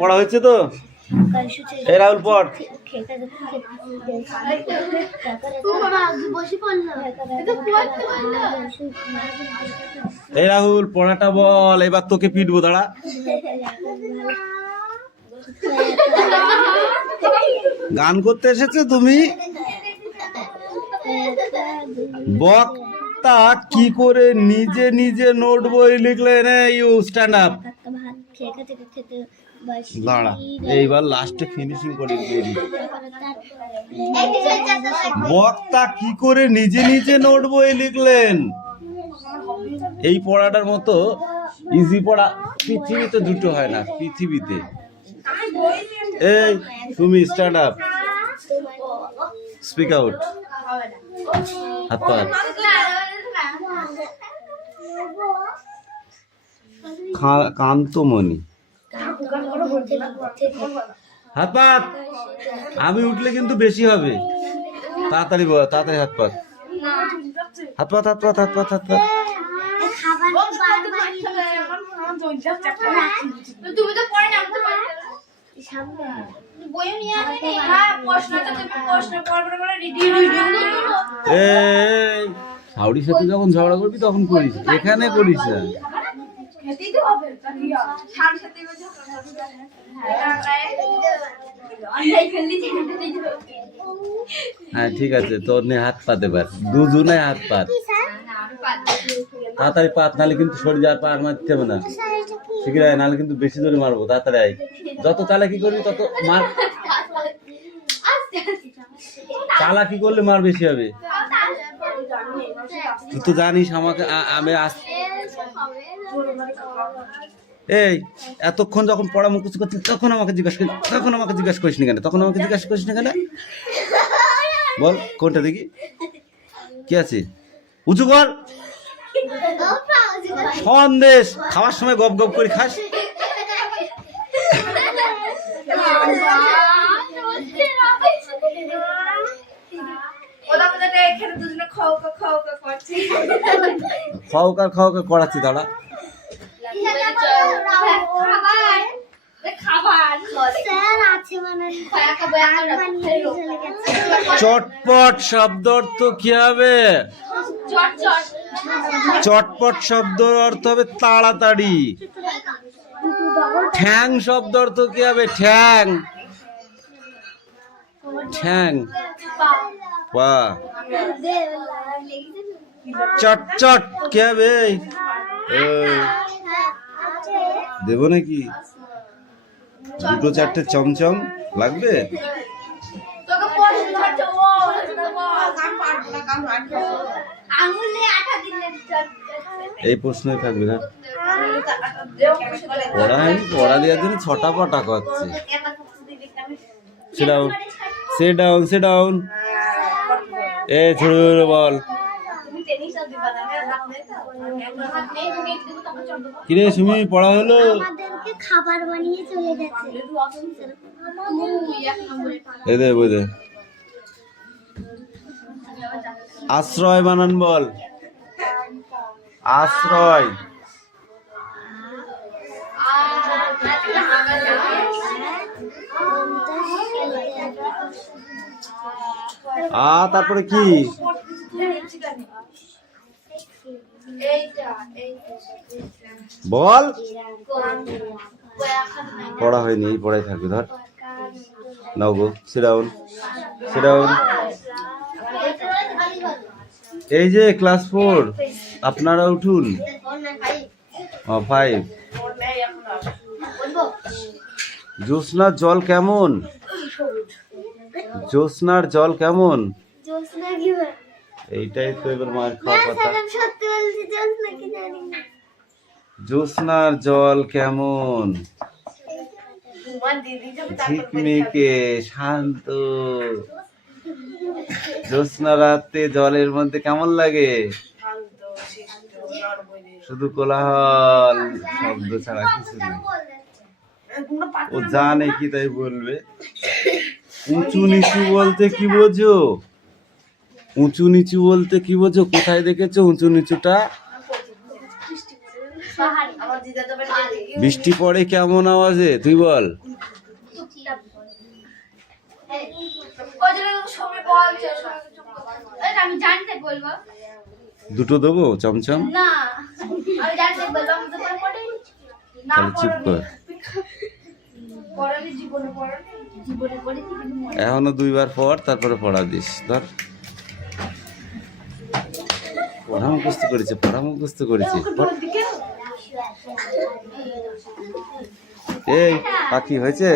পড়া হয়েছে তো? এই রাহুল পড়। এই রাহুল পড়াটা বল, এবার তোকে পিটবো, দাঁড়া। গান করতে এসেছো তুমি? বক্তা কি করে নিজে নিজে নোট বই লিখলেন? You stand up. দাঁড়া, এইবার লাস্টে ফিনিশিং করে দিয়ে দিই। বক্তা কি করে নিজে নিজে নোট বই লিখলেন? এই পড়াটার মতো ইজি পড়া পৃথিবীতে দুটো হয় না, পৃথিবীতে। এই তুমি স্ট্যান্ড আপ, স্পিক আউট, হাত পা। কান্তমণি, হাত পাত। আমি উঠলে কিন্তু বেশি হবে। তাড়াতাড়ি তাড়াতাড়ি হাত পাত, হাত পাত, হাত পাত, হাত পাত, হাত পাত। হাওড়ির সাথে যখন ঝগড়া করবি তখন করিস, এখানে করিস না। হ্যাঁ ঠিক আছে, তোর নে হাত পাতে পার, দুজনে হাত পাত, তাড়াতাড়ি পাত, নাহলে কিন্তু শরীর আর পা আর মারতে হবে না, শিখে যায়, নাহলে কিন্তু বেশি জোরে মারবো। তাড়াতাড়ি আয়, যত চালাকি করবি তত মার, চালাকি করলে মার বেশি হবে। তুই তো জানিস আমাকে, আমি এই এতক্ষণ যখন পড়া মুখস্থ করছিস তখন আমাকে জিজ্ঞাসা করিস, তখন আমাকে জিজ্ঞাসা করিস না কেন? তখন আমাকে জিজ্ঞাসা করিস না কেন? বল কোনটা দেখি কি আছে? উঁচু কর। সন্দেশ খাওয়ার সময় গপ গপ করে খাস। খাওয়ার করাচ্ছি, দাঁড়া। চটপট শব্দ অর্থ কি হবে? চটপট শব্দ অর্থ হবে তাড়াতাড়ি। ঠ্যাং শব্দ অর্থ কি হবে? ঠ্যাং, ঠ্যাং, পা। চটচট কি হবে? দেবো নাকি? দুটো চারটে চমচম লাগবে? এই প্রশ্নই থাকবে না। পড়া দেওয়ার জন্য ছটা পটা করছে। Sit down, sit down, sit down. এ ছোট বল। কিরে সুমি, পড়া হলো? আমাদেরকে খাবার বানিয়ে চলে গেছে। এই দে বই দে। আশ্রয় বানান বল। আশ্রয়। তারপরে কি? বল। পড়া হয়নি, এই পড়াই থাকবে। ধর নাও গো, সিট ডাউন, সিট ডাউন। এই যে ক্লাস 4, আপনারা উঠুন। 5। জ্যোৎস্নার জল কেমন? জ্যোৎস্নার জল কেমন? এইটাই তো এবার মায়ের খাওয়া কথা। জ্যোৎস্নার জল কেমন? ঝিকমিকে শান্ত। জ্যোৎস্না রাতে জলের মধ্যে কেমন লাগে? শুধু কোলাহল, শব্দ ছাড়া কিছু নেই। ও জানে কি তাই বলবে। উঁচু নিচু বলতে কি বোঝো? উঁচু নিচু বলতে কি বোঝো? কোথায় দেখেছো উঁচু নিচুটা? বৃষ্টি পড়ে কেমন আওয়াজে তুই বল। আমি জানতে বলবো দুটো দেবো চমচম, না, আমি জানতে বলবো আমি তো পড়ে না তাহলে চুপ কর। পড়ালে জীবনে পড়েছি কিন্তু এখনো 2বার পর তারপরে পড়া দিস। ধর পড়া মুখস্থ করেছে, পড়া মুখস্থ করেছে। পড়। এই পাখি হয়েছে,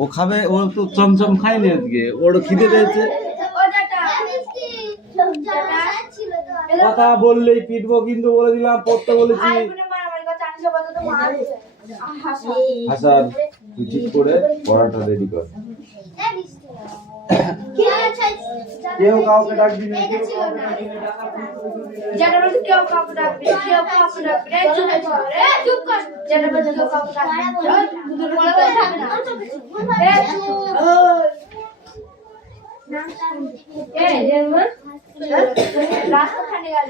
ও খাবে, ও তো চমচম খায়নি আজকে, ওর খিদে পেয়েছে। কথা বললেই পিটবো কিন্তু, বলে দিলাম পড়তে বলেছি। হাসান তুই ঠিক করে পড়াটা রেডি কর। কেউ কাউকে ডাকবি না, কেউ কাউকে ডাকবি না। যেটা বলতে কেউ কাউকে ডাকবে, কেউ কাউকে ডাকবে, চুপ কর, যেটা বলতে কেউ কাউকে ডাকবে, দুটো বলে বলে থাকবে না, রাস্তা খানে গেল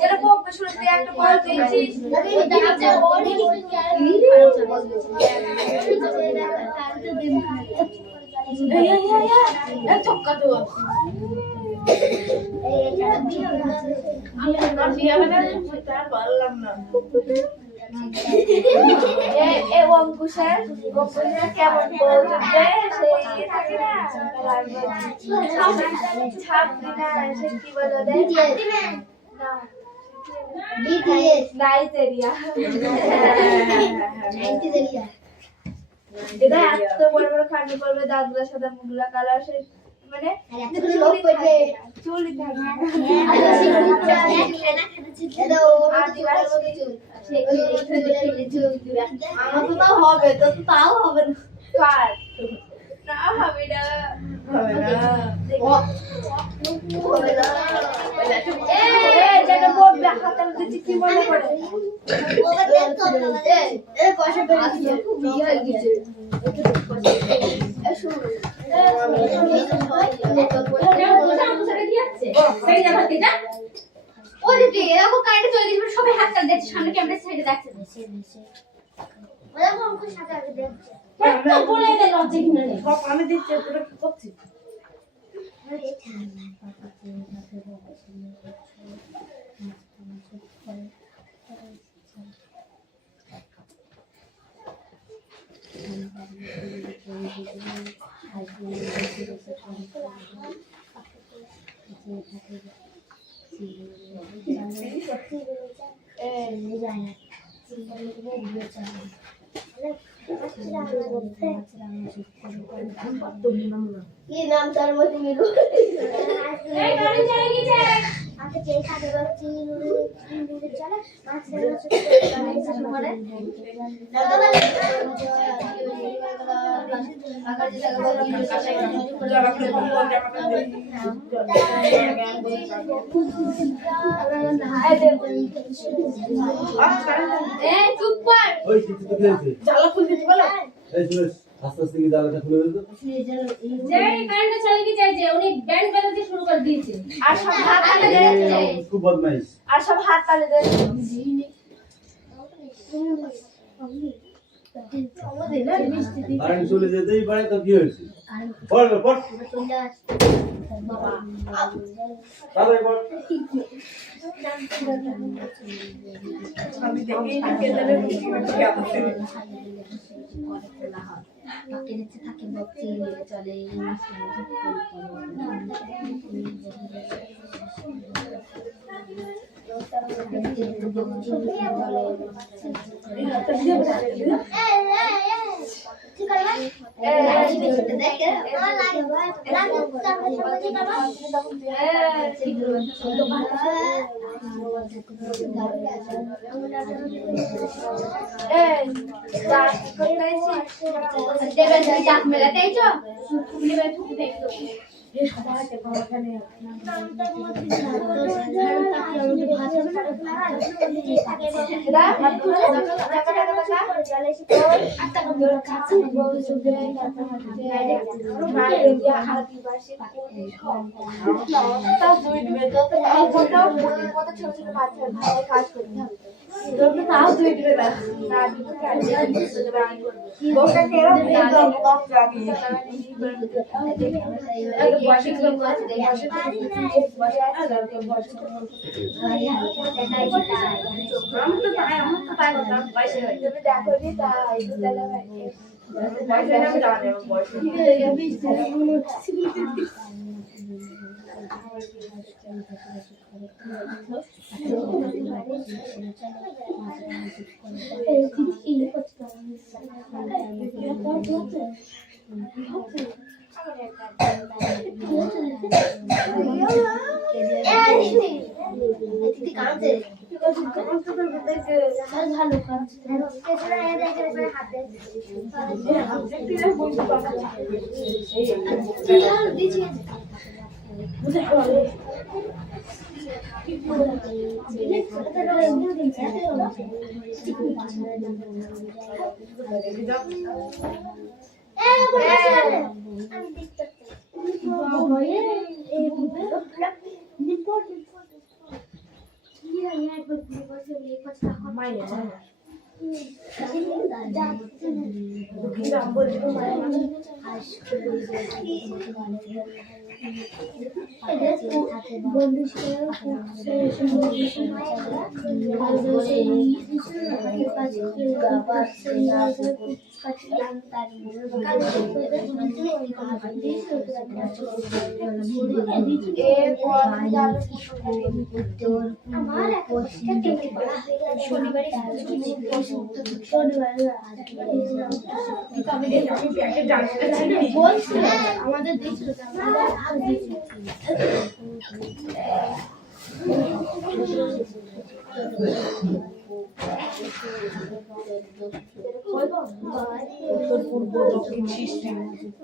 যেটা বকবে শুনতে একটা বল দিয়েছিস চক্কা তো অঙ্কুশের কেমন বলবে সে থাকে না ছাপ দিনা সে কি বলে নাইজেরিয়া এটা এত বড় বড় খান্ডি করবে, দাঁতগুলো সাদা, মুখগুলা কালো, সে মানে চুলি হবে তো তাও হবে না, হবে না, যেটা বলবে হাতাল দিচ্ছি কি মনে করে সবাই হাত তাল দেখছে, সামনে ক্যামেরা সাইডে দেখছে আমি দিচ্ছি করছি কি নাম তার মধ্যে মিলু আচ্ছা যে খাতে বলছি নুরে চলে মাছ ধরে আস্তে আস্তে কি জানালাটা খুলে দিত, যেই কারেন্টটা চলে গিয়ে যায় যে উনি ব্যান্ড বাজাতে শুরু করে দিয়েছে, আর সব হাত তালে দিয়েছে, খুব বদমাইশ, আর সব হাত তালে দিয়েছে কারেন্ট চলে যেতেই পারে তো কি হয়েছে, পড় পড় তাহলে পড়। আমি দেখি কেদারে থাকে বক্তি চলে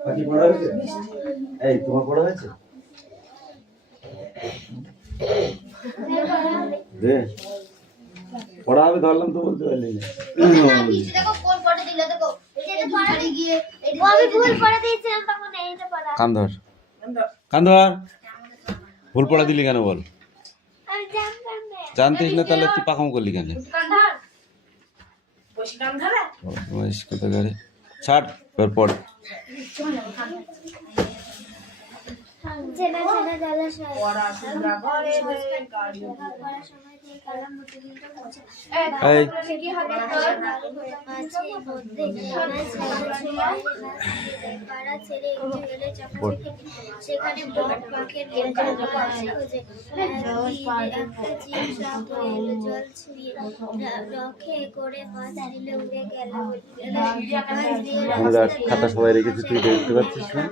বাকি পড়া হয়েছে? এই তোমার পড়া হয়েছে? দে পড়া হবে ধরলাম তো বলতে পারলি না। কান ধর কান ধর, ভুল পড়া দিলি কেন বল? জানতিস না তাহলে তুই পাকাম করলি কেন? ছাড় পড়। খাতা সবাই রেখেছি, তুই দেখতে পাচ্ছিস না?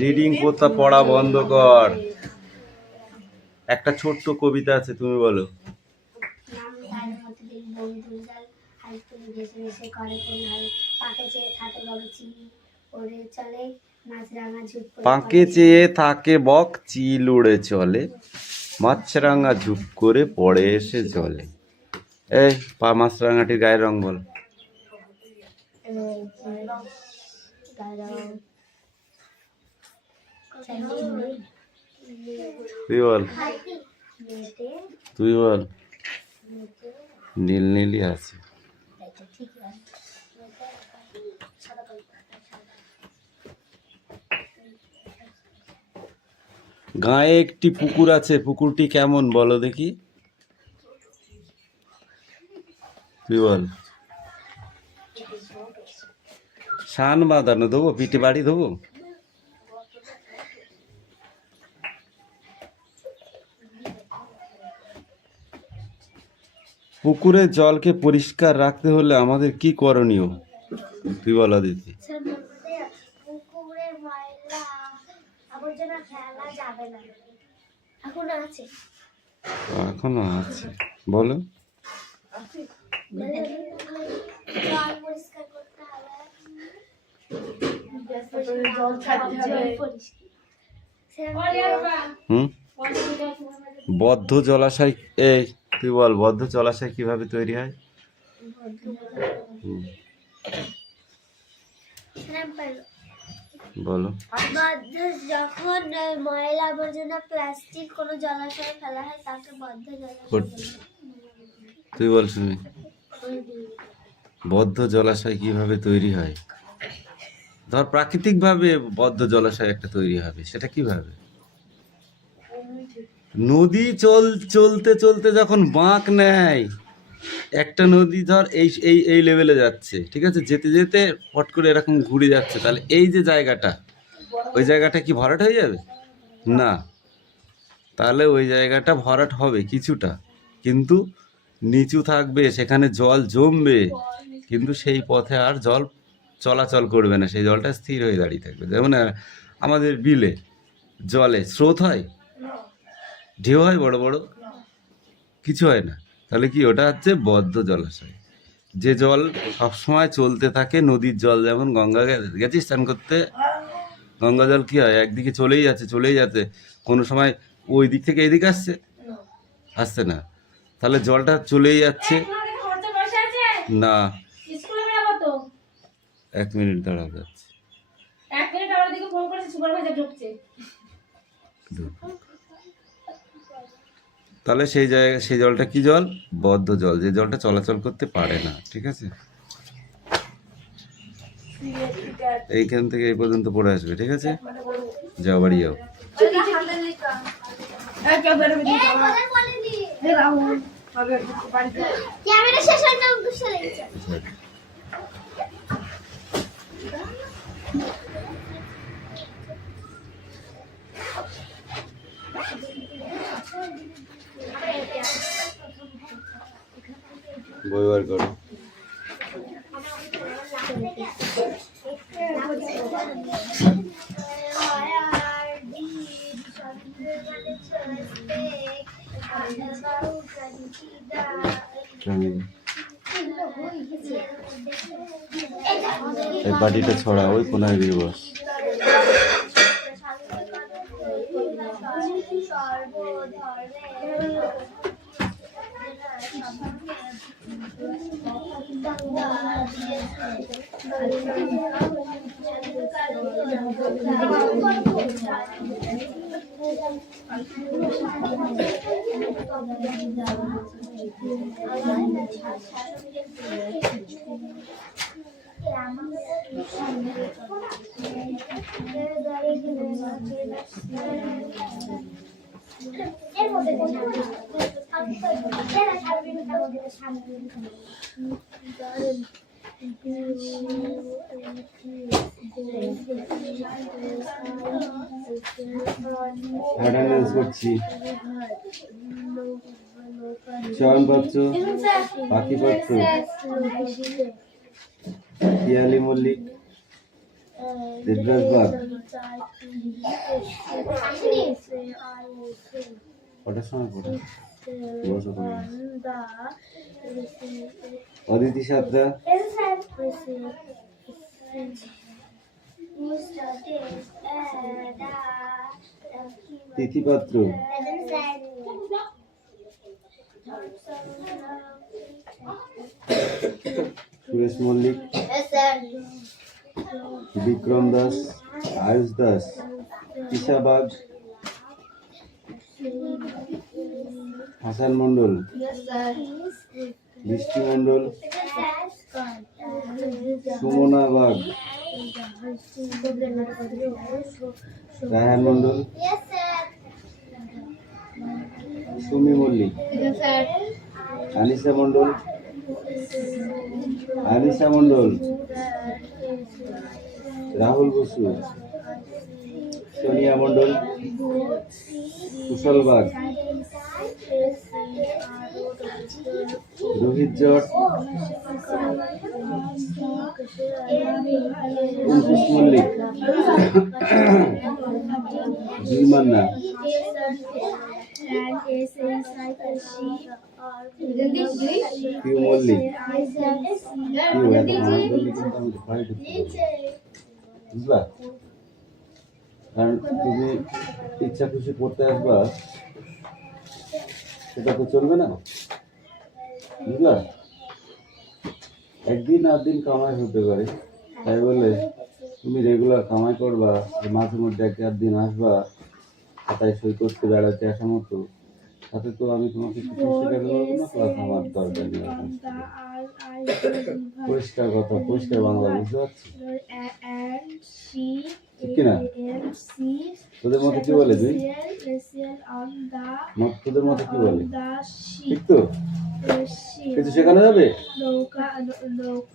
রিডিং পড়া বন্ধ কর। একটা ছোট্ট কবিতা আছে, তুমি বলো। পাকে চেয়ে থাকে বক, চিল উড়ে চলে, মাছরাঙা ঝুপ করে পড়ে এসে জলে। এই মাছরাঙাটির গায়ের রং বল। তুই বল, তুই বল। নীল নীলই আছে। গায়ে একটি পুকুর আছে, পুকুরটি কেমন বলো দেখি? তুই বল। শান বাঁধানো দেবো, পিঠে বাড়ি দেবো? পুকুরের জলকে পরিষ্কার রাখতে হলে আমাদের কি করণীয় তুই বল দিদি। পুকুরের ময়লা আবর্জনা ফেলা যাবে না, এখন আছে। এখনো আছে, বলো। জল পরিষ্কার করতে হবে, জল ছাড়তে হবে। হুম, বদ্ধ জলাশয়, এই তুই বল বদ্ধ জলাশয় কিভাবে তৈরি হয়? হুম, বলো। যখন ময়লা আবর্জনা প্লাস্টিক কোনো জলাশয়ে ফেলা হয় তাকে বদ্ধ জলাশয়। তুই বল শুনি, বদ্ধ জলাশয় কিভাবে তৈরি হয়? ধর প্রাকৃতিক ভাবে বদ্ধ জলাশয় একটা তৈরি হবে, সেটা কিভাবে? নদী চলতে চলতে যখন বাঁক নেয়, একটা নদী ধর এই এই এই লেভেলে যাচ্ছে, ঠিক আছে, যেতে যেতে ফট করে এরকম ঘুরে যাচ্ছে, তাহলে এই যে জায়গাটা, ওই জায়গাটা কি ভরাট হয়ে যাবে? না, তাহলে ওই জায়গাটা ভরাট হবে কিছুটা, কিন্তু নিচু থাকবে, সেখানে জল জমবে, কিন্তু সেই পথে আর জল চলাচল করবে না, সেই জলটা স্থির হয়ে দাঁড়িয়ে থাকবে। যেমন আমাদের বিলে জলে স্রোত হয়, ঢেউ হয় বড় বড়, কিছু হয় না, তাহলে কি ওটা হচ্ছে বদ্ধ জলাশয়। যে জল সবসময় চলতে থাকে, নদীর জল, যেমন গঙ্গা গেছিস স্নান করতে, গঙ্গা জল কি হয়, একদিকে চলেই যাচ্ছে, কোনো সময় ওই দিক থেকে এই দিকে আসছে না, তাহলে জলটা চলেই যাচ্ছে। না, 1 মিনিট দাঁড়াও যাচ্ছে। তাহলে সেই জলটা কি জল? বদ্ধ জল, যে জলটা চলাচল করতে পারে না, ঠিক আছে। এইখান থেকে এই পর্যন্ত পড়ে আসবে, ঠিক আছে, যাও বাড়ি যাও। ক্যামেরা শেষ হয় না, উদ্দেশ্য লেগেছে। বই বার করো। এই বাটিটা ছড়া, ওই কোনায় দিয়ে বস। অ্যাটেন্ডেন্স করছি, চয়নপত্র, পাখিপত্র, পিয়ালি মল্লিক, দেবরাজ বাগ। কটার সময় পড়ে? অদিতি সাতরা, তিথিপাত্র, সুরেশ মল্লিক, বিক্রম দাস, আয়ুষ দাস, ঈশা বাগ, হাসান মন্ডল, বৃষ্টি মন্ডল, সুমনা বাগ, রায়হান মন্ডল, সুমি মল্লিক, আনিসা মন্ডল, রাহুল বসু, সোনিয়া মন্ডল, কুশল বাগ, রোহিত জট, অঙ্কুশ মল্লিক, দুই মান্না, পিউ মল্লিক। পিউ এত নাম বললে কিন্তু আমি ভয় ঢুকতে পারবো। বুঝলা? কারণ তুমি ইচ্ছা খুশি পড়তে আসবা, সেটা তো চলবে না। বুঝলা? একদিন আর দিন কামাই হতে পারে, তাই বলে তুমি রেগুলার কামাই করবা, মাঝে মধ্যে এক দিন আসবা খাতায় সই করতে বেড়াতে আসা মতো, তাতে তো আমি তোমাকে কিছু শেখাতে পারবো না, প্লাস আমার দরকার নেই। পরিষ্কার কথা, পরিষ্কার বাংলা, বুঝতে পারছি? ঠিক কিনা? তোদের মতো কি বলে তুই? তোদের মতো কি বলে? ঠিক তো? কিছু শেখানো যাবে?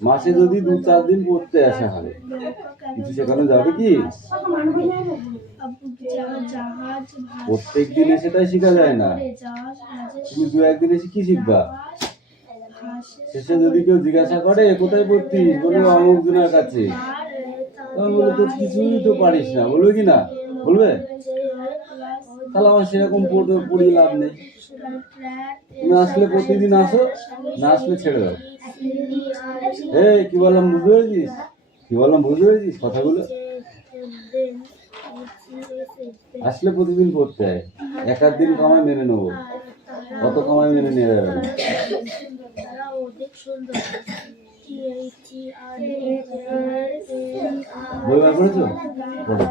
মাসে যদি 2-4 দিন পড়তে আসা হবে, কিছু শেখানো যাবে কি? প্রত্যেক দিন সেটাই শেখা যায় না। তুমি 2-1 দিন এসে কি শিখবা? শেষে যদি কেউ জিজ্ঞাসা করে কোথায় পড়তিস, বলে অমুক জনের কাছে, তখন বলে তোর কিছুই তো পারিস না, বলবে কি না? বলবে? তাহলে আমার সেরকম পড়িয়ে লাভ নেই। তুমি আসলে প্রতিদিন আসো, না আসলে ছেড়ে দাও। এই কি বললাম বুঝতে পেরেছিস? কি বললাম বুঝতে পেরেছিস কথাগুলো? আসলে প্রতিদিন পড়তে হয়, এক আধ দিন কামাই মেনে নেবো, কত কামাই মেনে নেওয়া যাবে না। বই বার করেছো? পড়ো।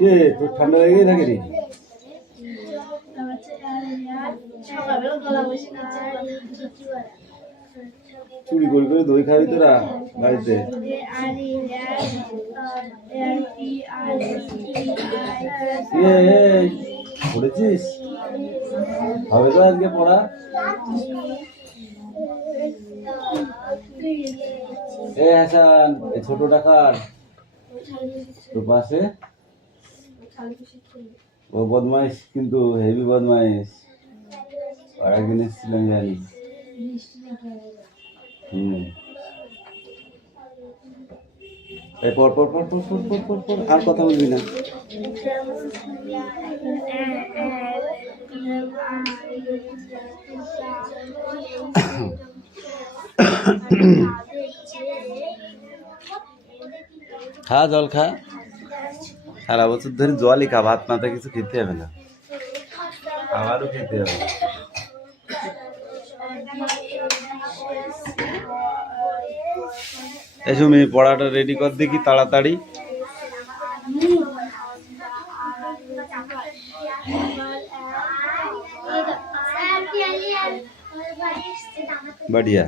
কে তোর ঠান্ডা লেগেই থাকে রে? চুরি করে করে দই খাবি তোরা বাড়িতে? পড়েছিস? হবে তো আজকে পড়া? এ হাসান, এই ছোট টাকার তো পাশে ও বদমাইশ, কিন্তু হেভি বদমাইশ। আর একদিন এসেছিলাম জানি। পর পর পর পর পর পর পর পর, আর কথা বলবি না। খা জল খা, সারা বছর ধরে জলই খা, ভাত মাথা কিছু খেতে হবে না, খাবারও খেতে হবে। এই তুমি পড়াটা রেডি কর দেখি তাড়াতাড়ি। বাড়িয়া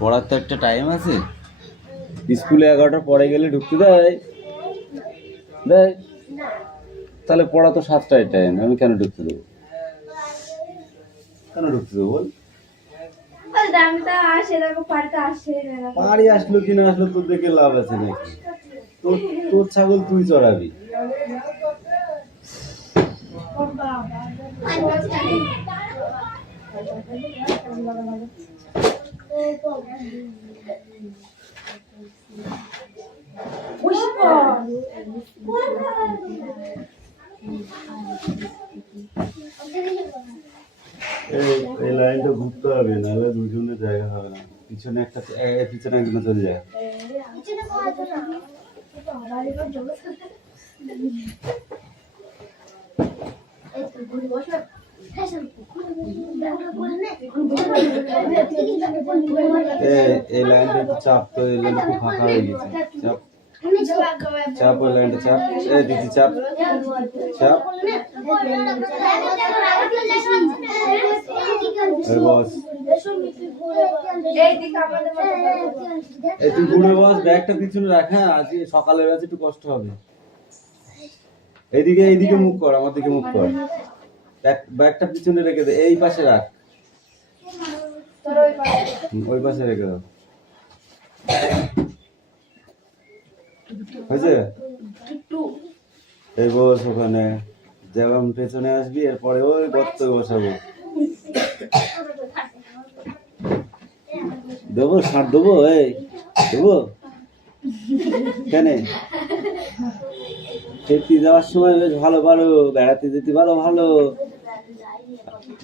পড়ার তো একটা টাইম আছে, স্কুলে 11টার পরে গেলে ঢুকতে দেয়? দেয়? তাহলে পড়া তো 7টায় টাইম, আমি কেন ঢুকতে দেবো? কেন ঢুকতে দেবো বল? পাড়ি আসলো কি না আসলো তোর দেখে লাভ আছে নাকি? তোর ছাগল তুই চড়াবি। এই লাইনটা ঘুরতে হবে, নাহলে দুজনের জায়গা হবে না। পিছনে একটা, পিছনে একজন চলে যায়। এই লাইনটা একটু চাপ, তো এই লাইনটা একটু ফাঁকা হয়ে গেছে। চাপ চাপ, ওই লাইনটা চাপ। এই দিদি চাপ চাপ। বস তুই ঘুরে বস, ব্যাগটা পিছনে রাখা, আজকে সকালে ব্যাচে একটু কষ্ট হবে। এইদিকে মুখ কর, আমার দিকে মুখ কর। ব্যাগটা পিছনে রেখে দে, এই পাশে রাখ, তোর ওই পাশে। ওই পাশে রেখে দাও। হয়েছে? এই বস ওখানে, যেমন পেছনে আসবি, এরপরে ওই গর্ত বসাবো। দেবো ষাঁড় দেবো, এই দেবো কেন? খেতে যাওয়ার সময় বেশ ভালো ভালো, বেড়াতে যেতে ভালো ভালো,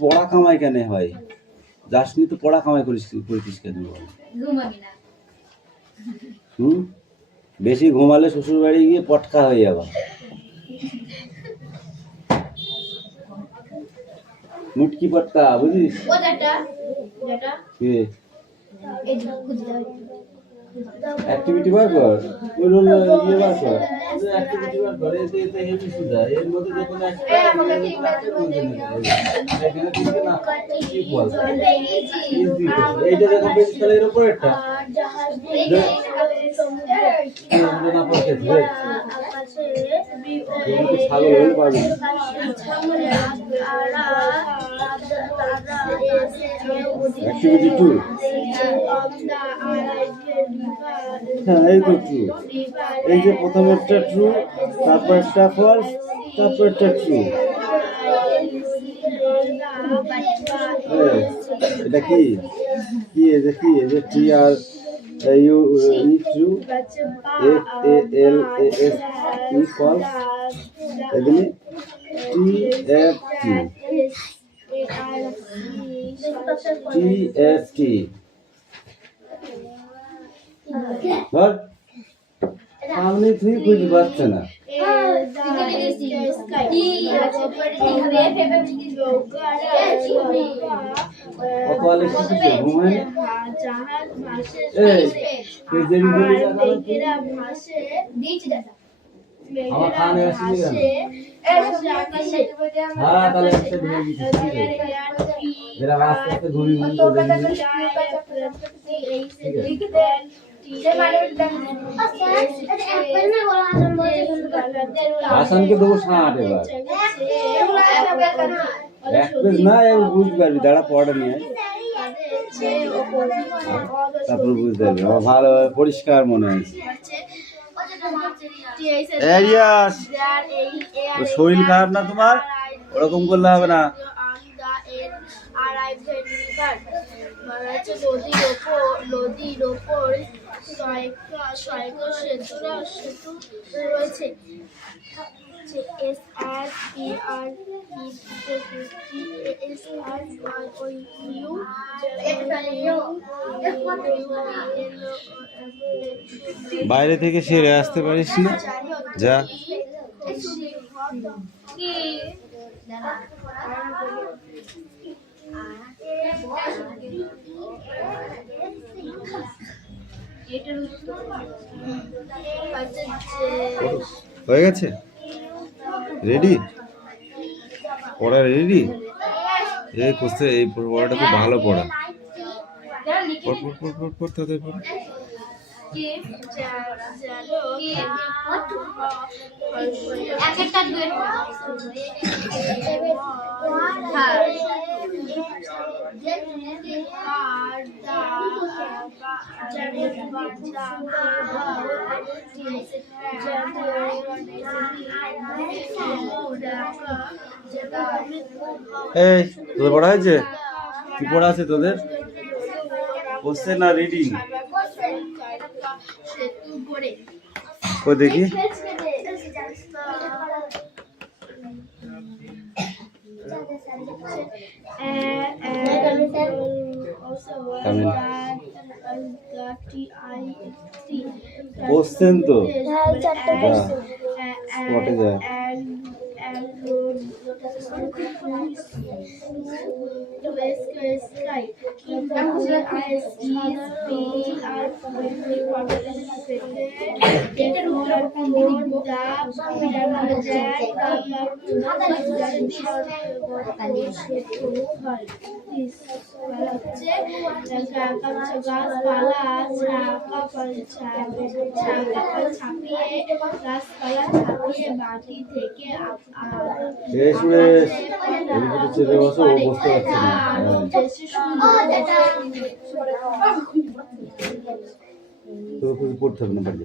পড়া কামাই কেন হয়? যাসনি তো পড়া কামাই করিস কেন? বেশি ঘুমালে শ্বশুর বাড়ি গিয়ে পটকা হয়ে যাবে। মুটকি পটকা, বুঝিস? ও যেটা কি এই যে খুঁজে দাও। অ্যাক্টিভিটি বার কর, ওই রোল ইয়ে বার কর, অ্যাক্টিভিটি বার কর। এতে হেভি সুবিধা, এর মধ্যে যে কোনো একটা এখানে দিতে না কি বল, এইটা দেখো বেশ, তাহলে এর উপরে একটা না পড়তে ধরে ছাগল হলে পারবি। অ্যাক্টিভিটি 2, হ্যাঁ এই তো ট্রু। এই যে প্রথমেরটা ট্রু, তারপর একটা ফলস, তারপর একটা ট্রু। এটা কি কি এই যে T R U E true, F A L S E ই ফলস, এখানে T F T, T F T. বল, সামনে তুই খুঁজে পাচ্ছে না। কত আলে শিখেছে ঘুমায় না? এই তুই যেদিন বলি আমার কানে আসি কেন? হ্যাঁ তাহলে একটা দিয়ে দিচ্ছি। এরা আস্তে আস্তে ঘুরি ঘুরি করে হাসানকে দেবো 60 এবার। এক পেজ না, বুঝতে পারবি, দাঁড়া পড়া নিয়ে তারপর বুঝতে পারবি। আমার ভালোভাবে পরিষ্কার মনে হয়েছে। শরীর খারাপ না তোমার, ওরকম করলে হবে না। নদীর ওপর সেতু রয়েছে। বাইরে থেকে সেরে আসতে পারিস না? যা। হয়ে গেছে? রেডি? পড়া রেডি? এই কোর্সে এই পড়াটা খুব ভালো পড়া। পড় তাদের পড়। এই তোদের পড়া হয়েছে? কি পড়া আছে তোদের? কোশ্চেন না রিডিং? ও দেখি। কোশ্চেন তো স্পটে যা। গাছপালা ছাপিয়ে মাটি থেকে এই সুরেশ এদিকে চেপে বসো, ও বসতে পারছে না। আরো বেশি সুন্দর তো কিছু পড়তে হবে না বাড়ি।